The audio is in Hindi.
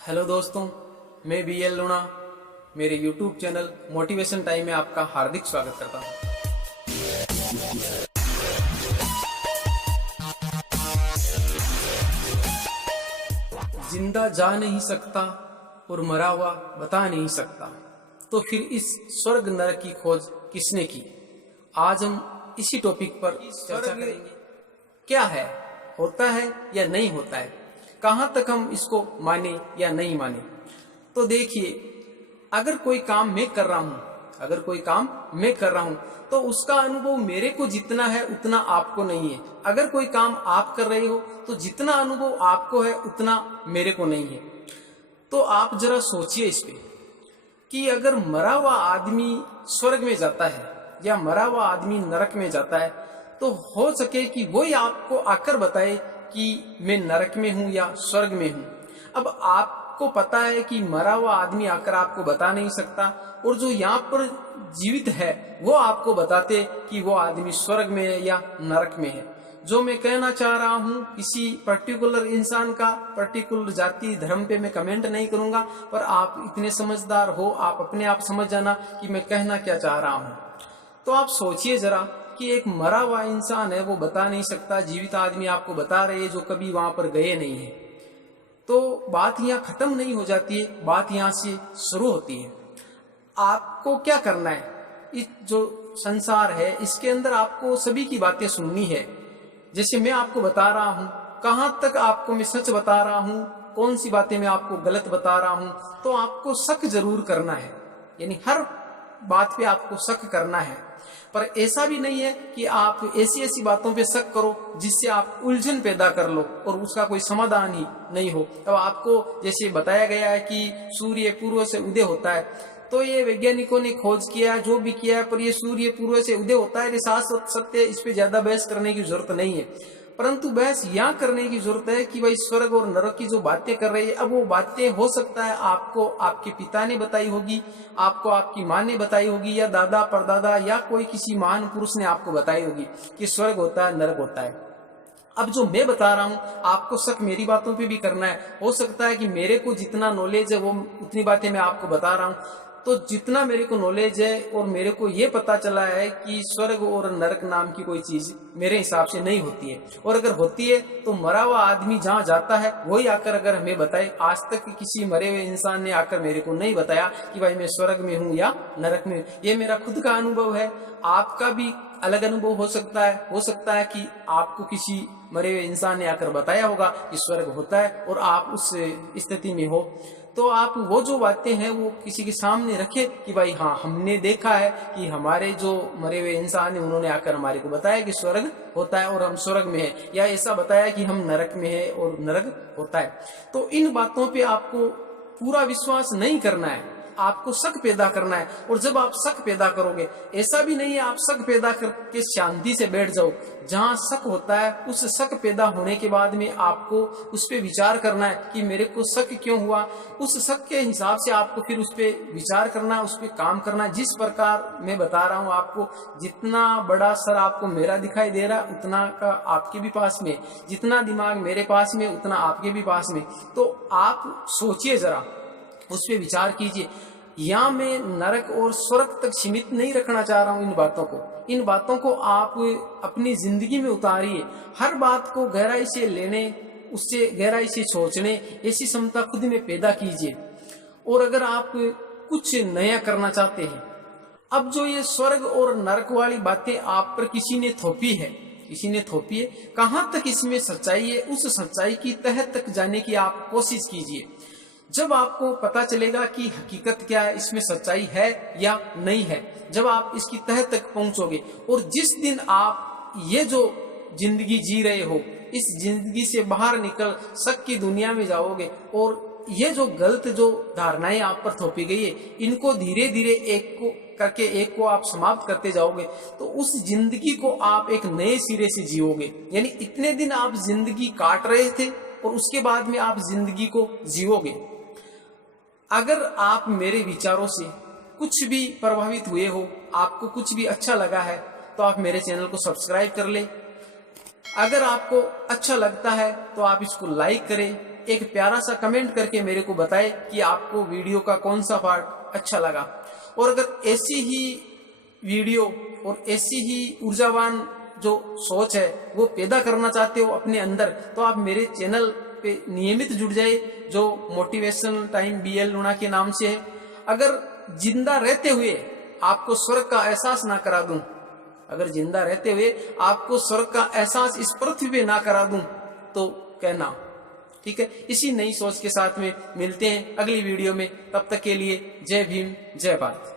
हेलो दोस्तों, मैं BL लूणा मेरे YouTube चैनल मोटिवेशन टाइम में आपका हार्दिक स्वागत करता हूं। जिंदा जा नहीं सकता और मरा हुआ बता नहीं सकता, तो फिर इस स्वर्ग नरक की खोज किसने की? आज हम इसी टॉपिक पर चर्चा करेंगे। क्या है, होता है या नहीं होता है, कहां तक हम इसको माने या नहीं माने। तो देखिए, अगर कोई काम मैं कर रहा हूं तो उसका अनुभव मेरे को जितना है उतना आपको नहीं है। अगर कोई काम आप कर रहे हो तो जितना अनुभव आपको है उतना मेरे को नहीं है। तो आप जरा सोचिए इस पे कि अगर मरा हुआ आदमी स्वर्ग में जाता है या मरा हुआ आदमी नरक में जाता है, तो हो सके कि वही आपको आकर बताए कि मैं नरक में हूं या स्वर्ग में हूं। अब आपको पता है कि मरा हुआ आदमी आकर आपको बता नहीं सकता, और जो यहाँ पर जीवित है वो आपको बताते कि वो आदमी स्वर्ग में है या नरक में है। जो मैं कहना चाह रहा हूँ, किसी पर्टिकुलर इंसान का पर्टिकुलर जाति धर्म पे मैं कमेंट नहीं करूंगा, पर आप इतने समझदार हो, आप अपने आप समझ जाना कि मैं कहना क्या चाह रहा हूँ। तो आप सोचिए जरा कि एक मरा हुआ इंसान है, वो बता नहीं सकता, जीवित आदमी आपको बता रहे हैं जो कभी वहां पर गए नहीं है। तो बात यहाँ खत्म नहीं हो जाती है, बात यहाँ से शुरू होती है। आपको क्या करना है? इस जो संसार है इसके अंदर आपको सभी की बातें सुननी है। जैसे मैं आपको बता रहा हूँ, कहाँ तक आपको मैं सच बता रहा हूँ, कौन सी बातें मैं आपको गलत बता रहा हूँ, तो आपको शक जरूर करना है। यानी हर बात पे आपको शक करना है, पर ऐसा भी नहीं है कि आप ऐसी ऐसी बातों पे शक करो जिससे आप उलझन पैदा कर लो और उसका कोई समाधान ही नहीं हो। अब आपको जैसे बताया गया है कि सूर्य पूर्व से उदय होता है, तो ये वैज्ञानिकों ने खोज किया, जो भी किया है, पर ये सूर्य पूर्व से उदय होता है, ये शास्त्र सत्य, इस पे ज्यादा बहस करने की जरूरत नहीं है। परंतु बहस यहाँ करने की जरूरत है कि भाई स्वर्ग और नरक की जो बातें कर रही है, अब वो बातें हो सकता है आपको आपके पिता ने बताई होगी, आपको आपकी माँ ने बताई होगी, या दादा परदादा या कोई किसी महान पुरुष ने आपको बताई होगी कि स्वर्ग होता है, नरक होता है। अब जो मैं बता रहा हूँ आपको शक मेरी बातों पे भी करना है। हो सकता है कि मेरे को जितना नॉलेज है वो उतनी बातें मैं आपको बता रहा हूँ। तो जितना मेरे को नॉलेज है और मेरे को ये पता चला है कि स्वर्ग और नरक नाम की कोई चीज मेरे हिसाब से नहीं होती है, और अगर होती है तो मरा हुआ आदमी जहाँ जाता है वही आकर अगर हमें बताए। आज तक किसी मरे हुए इंसान ने आकर मेरे को नहीं बताया कि भाई मैं स्वर्ग में हूँ या नरक में। ये मेरा खुद का अनुभव है, आपका भी अलग अनुभव हो सकता है। हो सकता है कि आपको किसी मरे हुए इंसान ने आकर बताया होगा कि स्वर्ग होता है और आप उस स्थिति में हो, तो आप वो जो बातें हैं वो किसी के सामने रखे कि भाई हाँ, हमने देखा है कि हमारे जो मरे हुए इंसान है उन्होंने आकर हमारे को बताया कि स्वर्ग होता है और हम स्वर्ग में है, या ऐसा बताया कि हम नरक में है और नरक होता है। तो इन बातों पे आपको पूरा विश्वास नहीं करना है, आपको शक पैदा करना है। और जब आप शक पैदा करोगे, ऐसा भी नहीं है आप शक पैदा करके शांति से बैठ जाओ। जहां शक होता है उस शक पैदा होने के बाद में आपको उस पे विचार करना है कि मेरे को शक क्यों हुआ। उस शक के हिसाब से आपको फिर उस पे विचार करना है, उस पे काम करना है। जिस प्रकार मैं बता रहा हूँ आपको, जितना बड़ा सर आपको मेरा दिखाई दे रहा है उतना का आपके भी पास में, जितना दिमाग मेरे पास में उतना आपके भी पास में। तो आप सोचिए जरा, उस पे विचार कीजिए। यहाँ मैं नरक और स्वर्ग तक सीमित नहीं रखना चाह रहा हूँ इन बातों को आप अपनी जिंदगी में उतारिए। हर बात को गहराई से लेने, उससे गहराई से सोचने, ऐसी क्षमता खुद में पैदा कीजिए। और अगर आप कुछ नया करना चाहते हैं, अब जो ये स्वर्ग और नरक वाली बातें आप पर किसी ने थोपी है, कहाँ तक इसमें सच्चाई है, उस सच्चाई की तह तक जाने की आप कोशिश कीजिए। जब आपको पता चलेगा कि हकीकत क्या है, इसमें सच्चाई है या नहीं है, जब आप इसकी तह तक पहुंचोगे, और जिस दिन आप ये जो जिंदगी जी रहे हो इस जिंदगी से बाहर निकल शक की दुनिया में जाओगे, और ये जो गलत जो धारणाएं आप पर थोपी गई है इनको धीरे धीरे एक को आप समाप्त करते जाओगे, तो उस जिंदगी को आप एक नए सिरे से जियोगे। यानी इतने दिन आप जिंदगी काट रहे थे और उसके बाद में आप जिंदगी को जियोगे। अगर आप मेरे विचारों से कुछ भी प्रभावित हुए हो, आपको कुछ भी अच्छा लगा है, तो आप मेरे चैनल को सब्सक्राइब कर ले। अगर आपको अच्छा लगता है तो आप इसको लाइक करें, एक प्यारा सा कमेंट करके मेरे को बताए कि आपको वीडियो का कौन सा पार्ट अच्छा लगा। और अगर ऐसी ही वीडियो और ऐसी ही ऊर्जावान जो सोच है वो पैदा करना चाहते हो अपने अंदर, तो आप मेरे चैनल पे नियमित जुड़ जाए, जो मोटिवेशन टाइम BL लूणा के नाम से है। अगर जिंदा रहते हुए आपको स्वर्ग का एहसास ना करा दूं, अगर जिंदा रहते हुए आपको स्वर्ग का एहसास इस पृथ्वी पे ना करा दूं तो कहना, ठीक है। इसी नई सोच के साथ में मिलते हैं अगली वीडियो में, तब तक के लिए जय भीम जय भारत।